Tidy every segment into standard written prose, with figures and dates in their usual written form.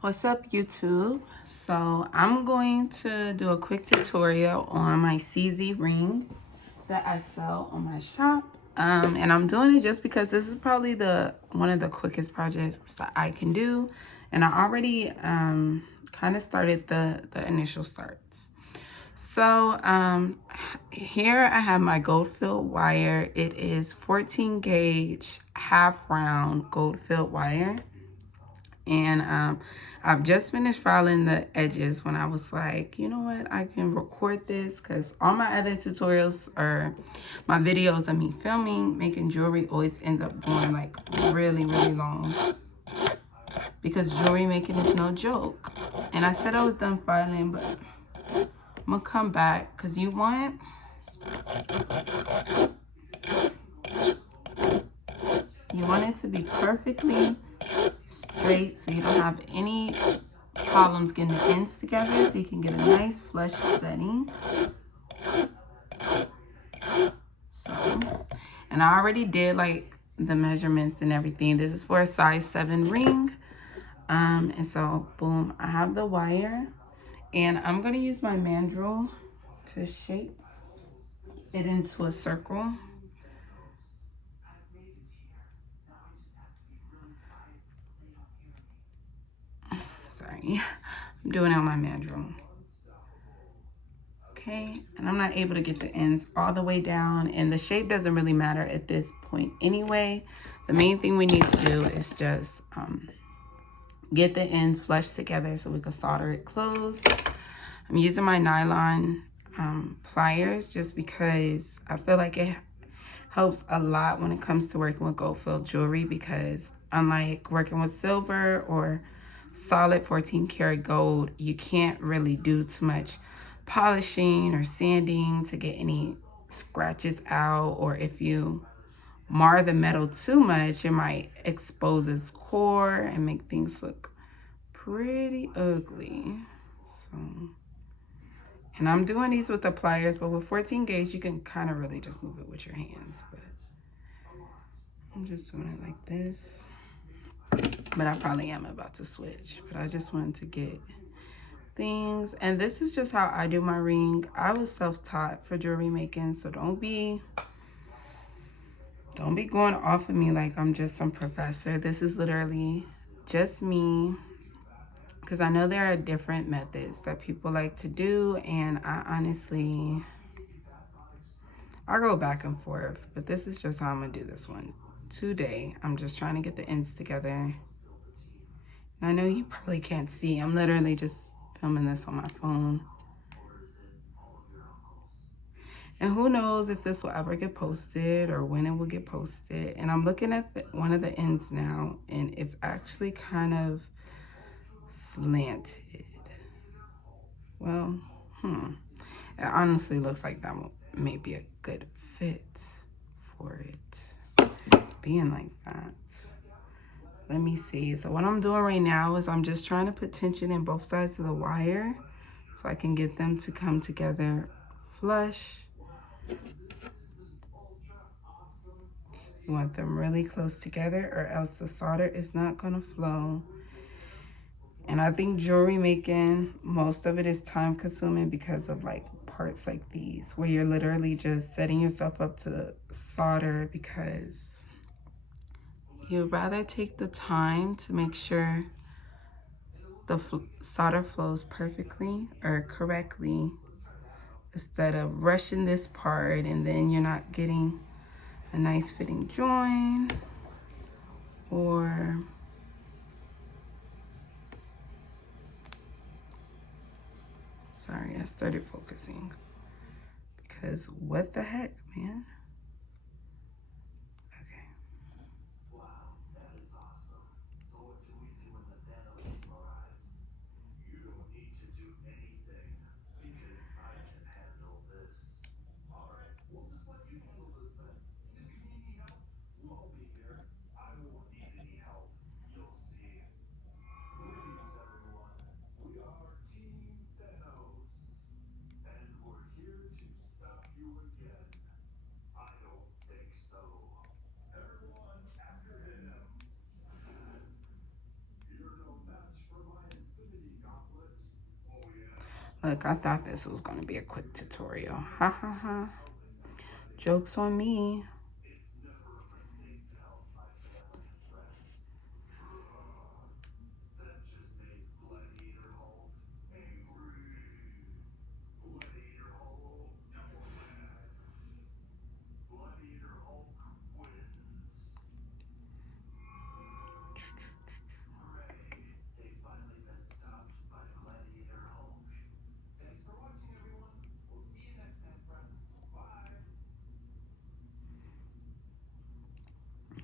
What's up, YouTube? So I'm going to do a quick tutorial on my CZ ring that I sell on my shop. And I'm doing it just because this is probably one of the quickest projects that I can do. And I already kind of started the initial starts. So here I have my gold filled wire. It is 14 gauge half round gold filled wire. And I've just finished filing the edges when I was like, you know what, I can record this because all my other tutorials or my videos of me filming, making jewelry always ends up going like really, really long because jewelry making is no joke. And I said I was done filing, but I'm gonna come back because you want it to be perfectly straight so you don't have any problems getting the ends together, so you can get a nice flush setting. So, and I already did like the measurements and everything. This is for a size 7 ring. And so boom, I have the wire, and I'm gonna use my mandrel to shape it into a circle. Sorry, I'm doing it on my mandrel. Okay, and I'm not able to get the ends all the way down, and the shape doesn't really matter at this point anyway. The main thing we need to do is just get the ends flush together so we can solder it closed. I'm using my nylon pliers just because I feel like it helps a lot when it comes to working with gold filled jewelry, because unlike working with silver or solid 14 karat gold, you can't really do too much polishing or sanding to get any scratches out, or if you mar the metal too much, it might expose its core and make things look pretty ugly. So, and I'm doing these with the pliers, but with 14 gauge you can kind of really just move it with your hands, but I'm just doing it like this. But I probably am about to switch, but I just wanted to get things. And this is just how I do my ring. I was self-taught for jewelry making, so don't be going off of me like I'm just some professor. This is literally just me, because I know there are different methods that people like to do, and I honestly, I go back and forth, but this is just how I'm gonna do this one today. I'm just trying to get the ends together. And I know you probably can't see, I'm literally just filming this on my phone. And who knows if this will ever get posted or when it will get posted. And I'm looking at one of the ends now, and it's actually kind of slanted. Well, it honestly looks like that may be a good fit for it being like that. Let me see. So what I'm doing right now is I'm just trying to put tension in both sides of the wire so I can get them to come together flush. You want them really close together, or else the solder is not gonna flow. And I think jewelry making, most of it is time consuming because of like parts like these, where you're literally just setting yourself up to solder, because you'd rather take the time to make sure the solder flows perfectly or correctly, instead of rushing this part and then you're not getting a nice fitting join, or sorry, I started focusing because what the heck, man. Look, I thought this was going to be a quick tutorial. Ha ha ha. Joke's on me.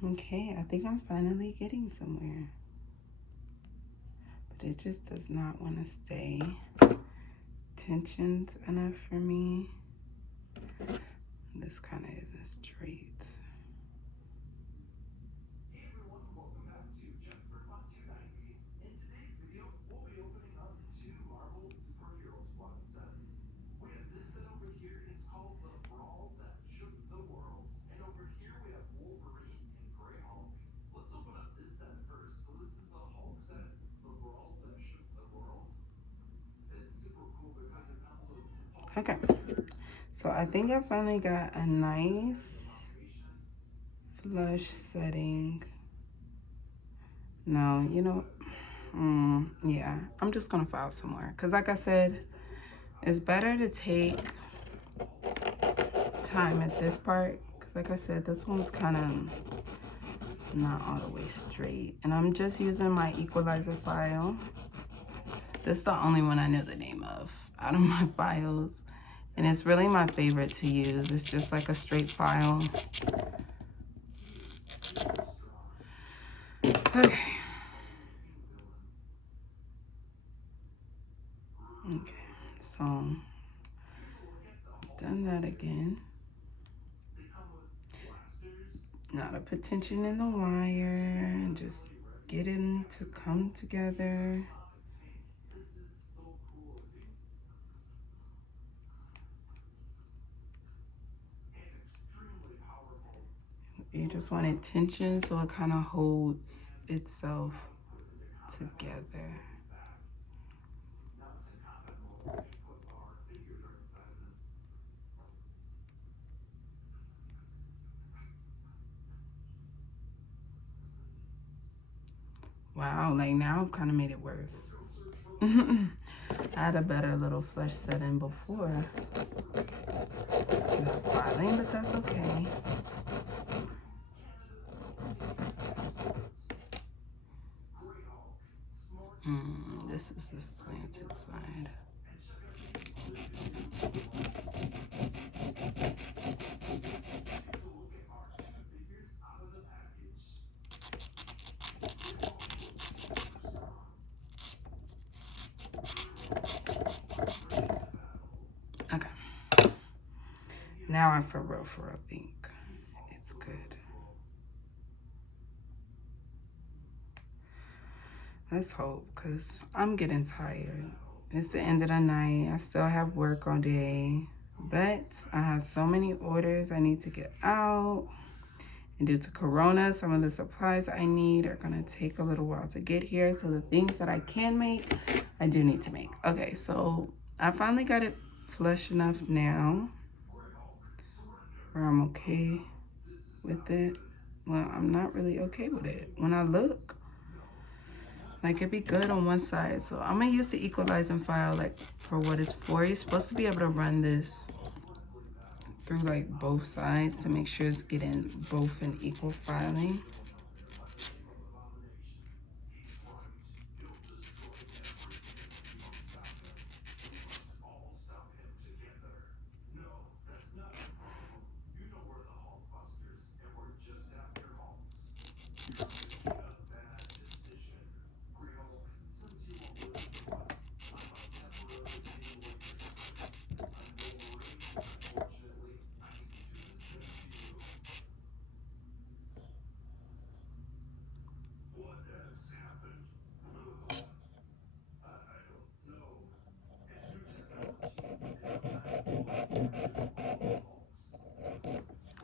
Okay, I think I'm finally getting somewhere. But it just does not want to stay tensioned enough for me. This kind of isn't straight. Okay, so I think I finally got a nice flush setting. No, you know, yeah, I'm just gonna file somewhere. Because like I said, it's better to take time at this part. Because like I said, this one's kind of not all the way straight. And I'm just using my equalizer file. This is the only one I know the name of out of my files. And it's really my favorite to use. It's just like a straight file. Okay. Okay, so done that again. Now to put tension in the wire and just get it to come together. You just want it tension so it kind of holds itself together. Wow, like now I've kind of made it worse. I had a better little flush setting before. Not filing, but that's okay. This is the slanted side. Okay. Now I for real think it's good. Let's hope, because I'm getting tired. It's the end of the night. I still have work all day. But I have so many orders I need to get out. And due to Corona, some of the supplies I need are going to take a little while to get here. So the things that I can make, I do need to make. Okay, so I finally got it flush enough now where I'm okay with it. Well, I'm not really okay with it. When I look, like it'd be good on one side. So I'm gonna use the equalizing file like for what it's for. You're supposed to be able to run this through like both sides to make sure it's getting both in equal filing.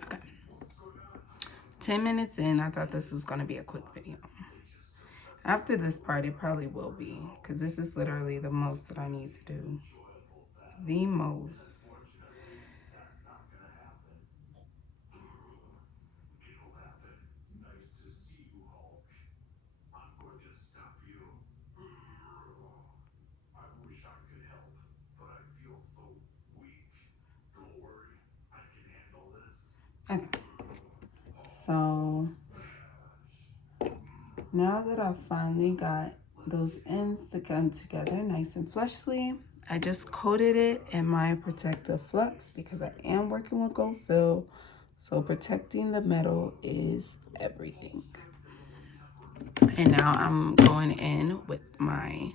Okay. 10 minutes in, I thought this was going to be a quick video. After this part, it probably will be, because this is literally the most that I need to do. the most. Okay, so now that I've finally got those ends to come together nice and fleshly, I just coated it in my protective flux because I am working with gold fill. So protecting the metal is everything. And now I'm going in with my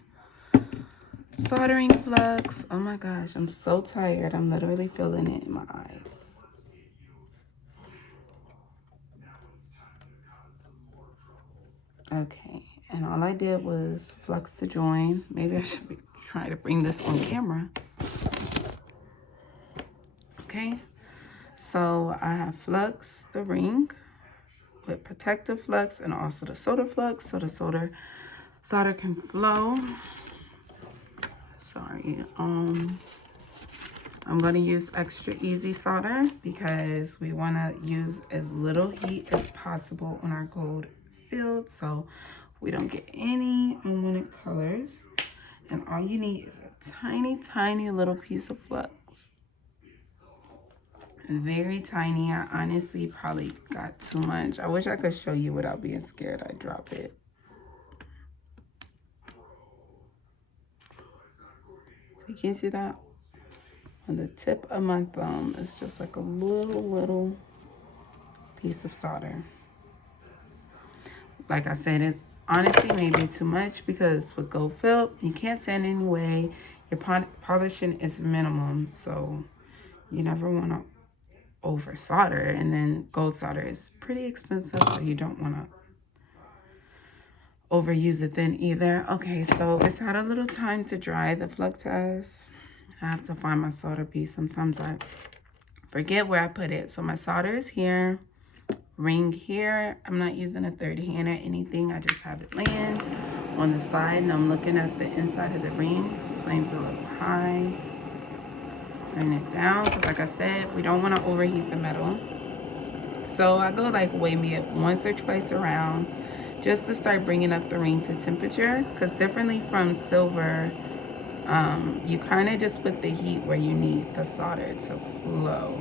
soldering flux. Oh my gosh, I'm so tired. I'm literally feeling it in my eyes. Okay, and all I did was flux to join. Maybe I should be trying to bring this on camera. Okay, so I have flux the ring with protective flux and also the solder flux, so the solder can flow. Sorry, I'm going to use extra easy solder because we want to use as little heat as possible on our gold field so we don't get any unwanted colors. And all you need is a tiny little piece of flux. Very tiny. I honestly probably got too much. I wish I could show you without being scared I'd drop it. So you can see that? On the tip of my thumb, it's just like a little piece of solder. Like I said, it honestly may be too much because with gold fill, you can't sand anyway. Your polishing is minimum, so you never want to over solder. And then gold solder is pretty expensive, so you don't want to overuse it then either. Okay, so it's had a little time to dry. The flux has. I have to find my solder piece. Sometimes I forget where I put it. So my solder is here, ring here. I'm not using a 30 hand or anything. I just have it laying on the side and I'm looking at the inside of the ring. This flame's a little high. Turn it down because like I said, we don't want to overheat the metal. So I go like maybe once or twice around just to start bringing up the ring to temperature, because differently from silver, you kind of just put the heat where you need the solder to flow.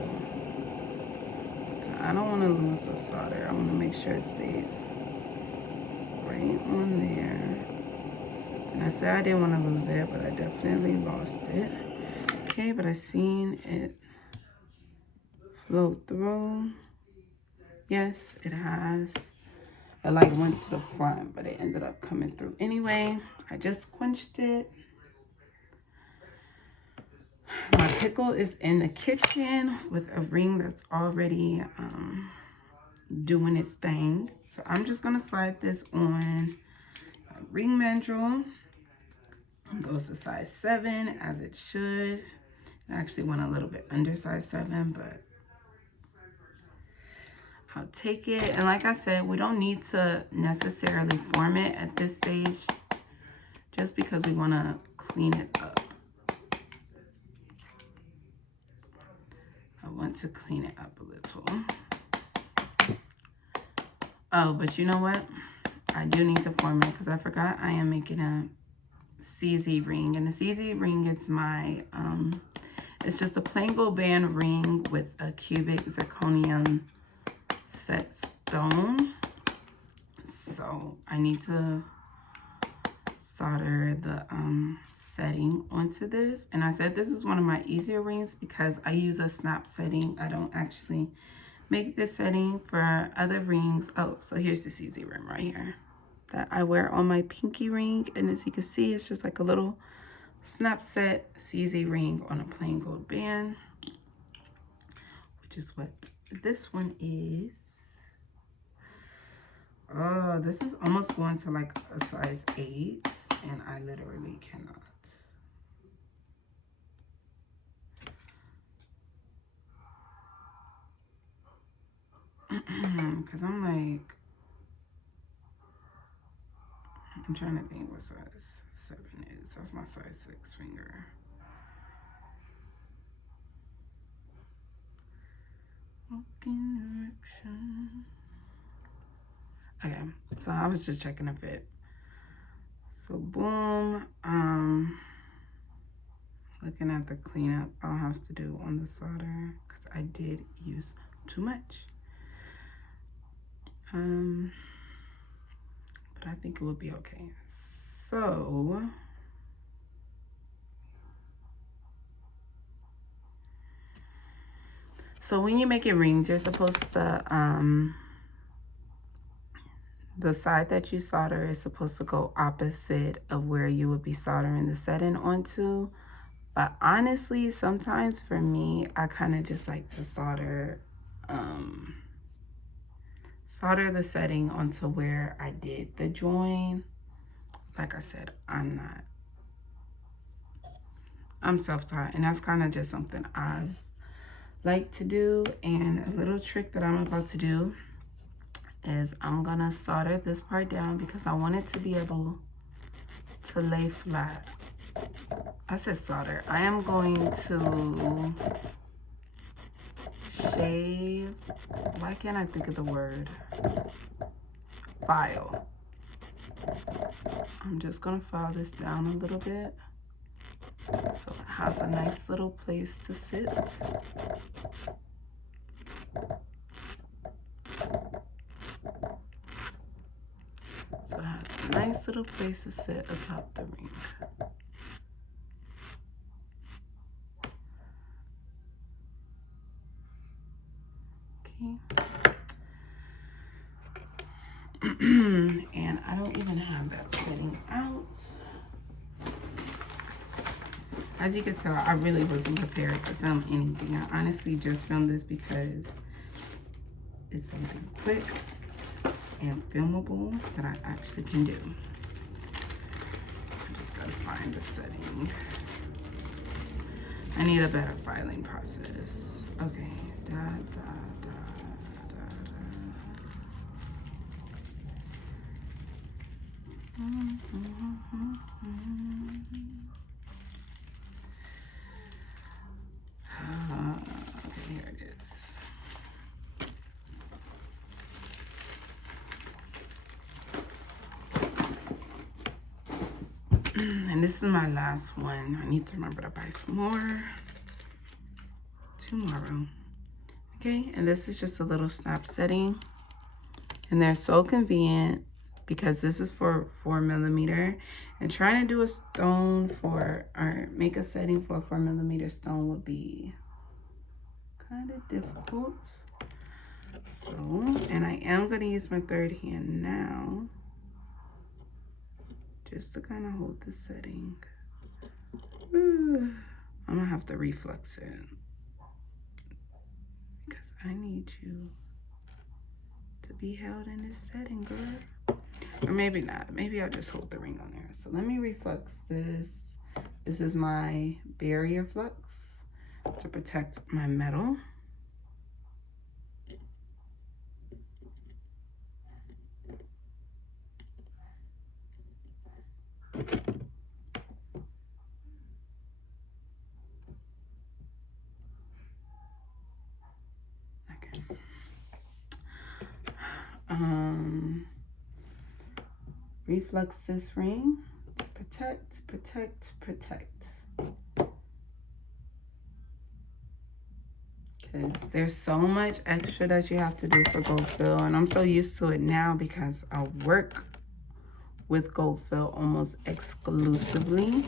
I don't want to lose the solder. I want to make sure it stays right on there. And I said I didn't want to lose it, but I definitely lost it. Okay, but I seen it flow through. Yes, it has. It like went to the front, but it ended up coming through anyway. I just quenched it. My pickle is in the kitchen with a ring that's already doing its thing. So I'm just gonna slide this on a ring mandrel. It goes to size 7 as it should. I actually went a little bit under size 7, but I'll take it. And like I said, we don't need to necessarily form it at this stage just because we want to clean it up. I want to clean it up a little. Oh, but you know what? I do need to form it because I forgot I am making a CZ ring. And the CZ ring is my, it's just a plain gold band ring with a cubic zirconium set stone. So I need to solder the setting onto this. And I said this is one of my easier rings because I use a snap setting. I don't actually make this setting for other rings. Oh, so here's the CZ ring right here that I wear on my pinky ring. And as you can see, it's just like a little snap set CZ ring on a plain gold band, which is what this one is. Oh, this is almost going to like a size 8, and I literally cannot. Because I'm like, I'm trying to think what size 7 is. That's my size 6 finger. Okay, so I was just checking a fit. So boom, looking at the cleanup I'll have to do on the solder because I did use too much. But I think it will be okay. So when you make your rings, you're supposed to the side that you solder is supposed to go opposite of where you would be soldering the setting onto. But honestly, sometimes for me, I kind of just like to solder the setting onto where I did the join. Like I said, I'm self-taught, and that's kind of just something I like to do. And a little trick that I'm about to do is I'm gonna solder this part down because I want it to be able to lay flat. I said solder. I am going to shave. Why can't I think of the word? File. I'm just gonna file this down a little bit so it has a nice little place to sit. So it has a nice little place to sit atop the ring. Okay. And I don't even have that setting out. As you can tell, I really wasn't prepared to film anything. I honestly just filmed this because it's something quick and filmable that I actually can do. I just gotta find the setting. I need a better filing process. Okay. Here it is. And this is my last one. I need to remember to buy some more tomorrow. Okay, and this is just a little snap setting. And they're so convenient because this is for 4mm. And trying to do a stone for, or make a setting for a 4mm stone would be kind of difficult. So, and I am going to use my third hand now just to kind of hold the setting. I'm going to have to reflex it because I need you to be held in this setting, girl. Or maybe not. Maybe I'll just hold the ring on there. So let me reflex this. This is my barrier flux to protect my metal. Reflex this ring. Protect, protect, protect. Because there's so much extra that you have to do for gold fill, and I'm so used to it now because I work with gold fill almost exclusively.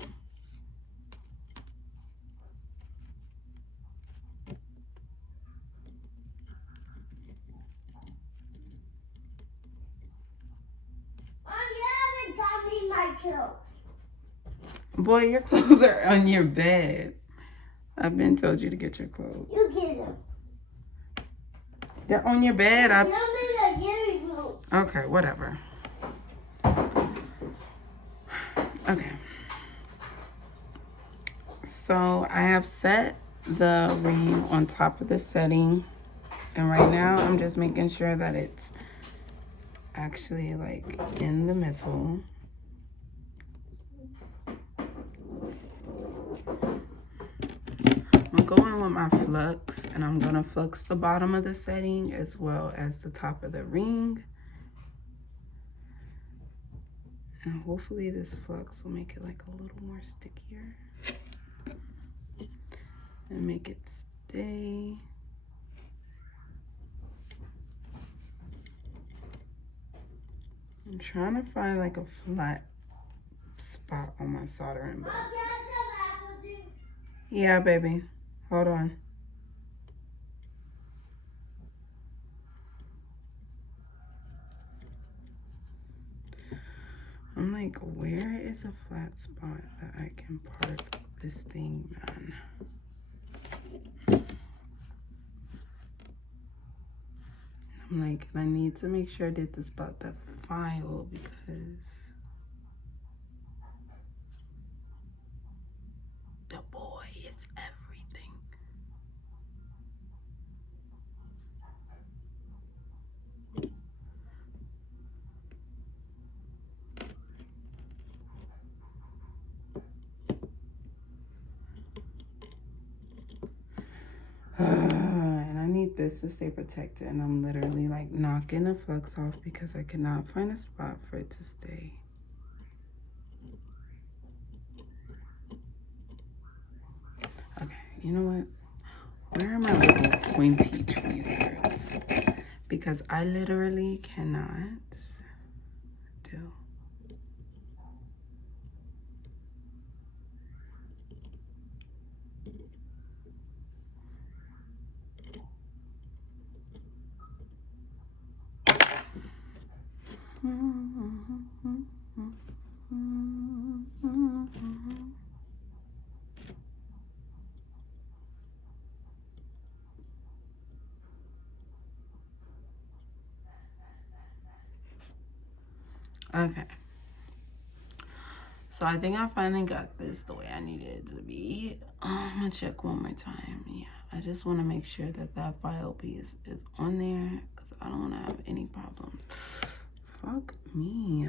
Boy, your clothes are on your bed. I've been told you to get your clothes. You get them. They're on your bed. Okay, whatever. Okay. So I have set the ring on top of the setting. And right now I'm just making sure that it's actually like in the middle. I'm going in with my flux, and I'm gonna flux the bottom of the setting as well as the top of the ring. And hopefully this flux will make it like a little more stickier and make it stay. I'm trying to find like a flat spot on my soldering board. Yeah, baby. Hold on. I'm like, where is a flat spot that I can park this thing, man? I'm like, I need to make sure I did the spot that file because the boy is everything. And I need this to stay protected, and I'm literally like knocking the flux off because I cannot find a spot for it to stay. Okay, you know what? Where are my little pointy tweezers? Because I literally cannot do. Okay. So I think I finally got this the way I needed it to be. I'm gonna check one more time. Yeah, I just want to make sure that that file piece is on there because I don't want to have any problems. Fuck me.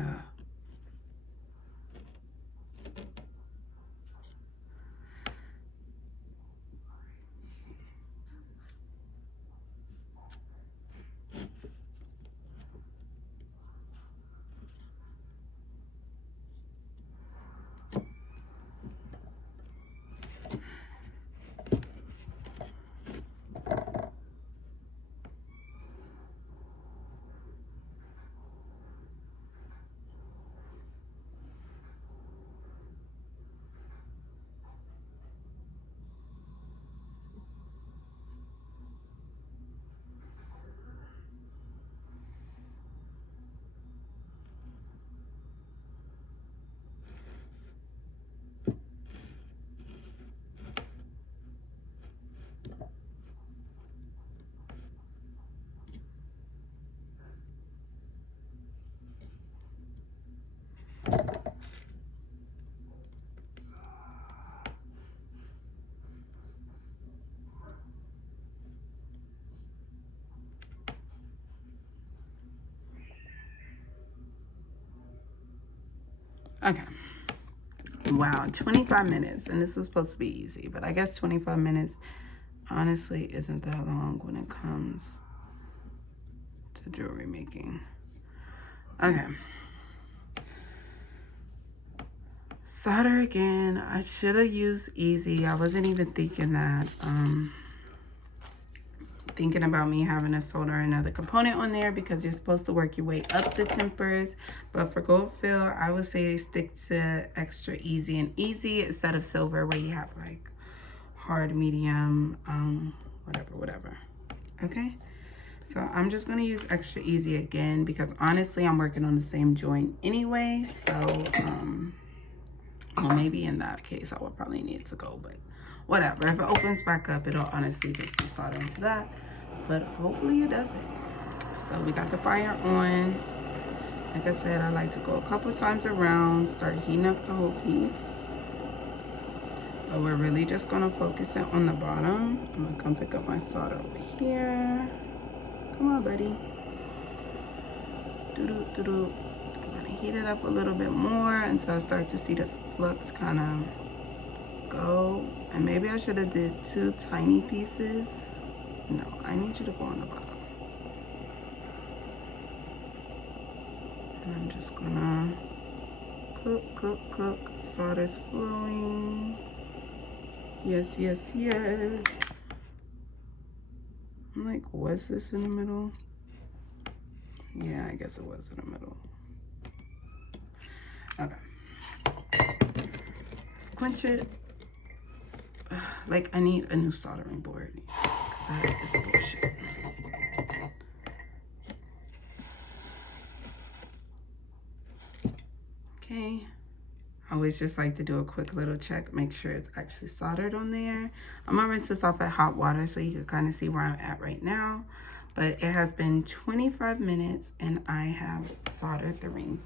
Okay. Wow, 25 minutes. And this was supposed to be easy, but I guess 25 minutes honestly isn't that long when it comes to jewelry making. Okay. Solder again. I should have used easy. I wasn't even thinking that. Thinking about me having to solder another component on there because you're supposed to work your way up the tempers. But for gold fill, I would say stick to extra easy and easy instead of silver where you have like hard, medium, whatever. Okay, so I'm just gonna use extra easy again because honestly I'm working on the same joint anyway. So well, maybe in that case I would probably need to go, but whatever. If it opens back up, it'll honestly just be soldered into that, but hopefully it doesn't. So we got the fire on. Like I said, I like to go a couple times around, start heating up the whole piece. But we're really just gonna focus it on the bottom. I'm gonna come pick up my solder over here. Come on, buddy. Doo-doo-doo-doo. I'm gonna heat it up a little bit more until I start to see this flux kind of go, and maybe I should have did 2 tiny pieces. No, I need you to go on the bottom. And I'm just gonna cook. Solder's flowing. Yes. I'm like, was this in the middle? Yeah, I guess it was in the middle. Okay. Let's quench it. Like, I need a new soldering board. It's bullshit. Okay. I always just like to do a quick little check, make sure it's actually soldered on there. I'm gonna rinse this off at hot water so you can kind of see where I'm at right now. But it has been 25 minutes and I have soldered the rings.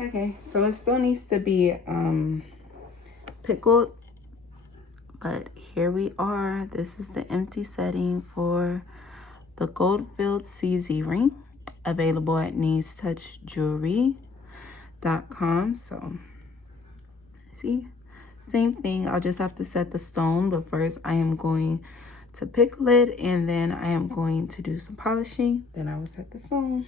Okay, so it still needs to be pickled, but here we are. This is the empty setting for the gold-filled CZ ring, available at needstouchjewelry.com. So see, same thing. I'll just have to set the stone, but first I am going to pickle it, and then I am going to do some polishing. Then I will set the stone.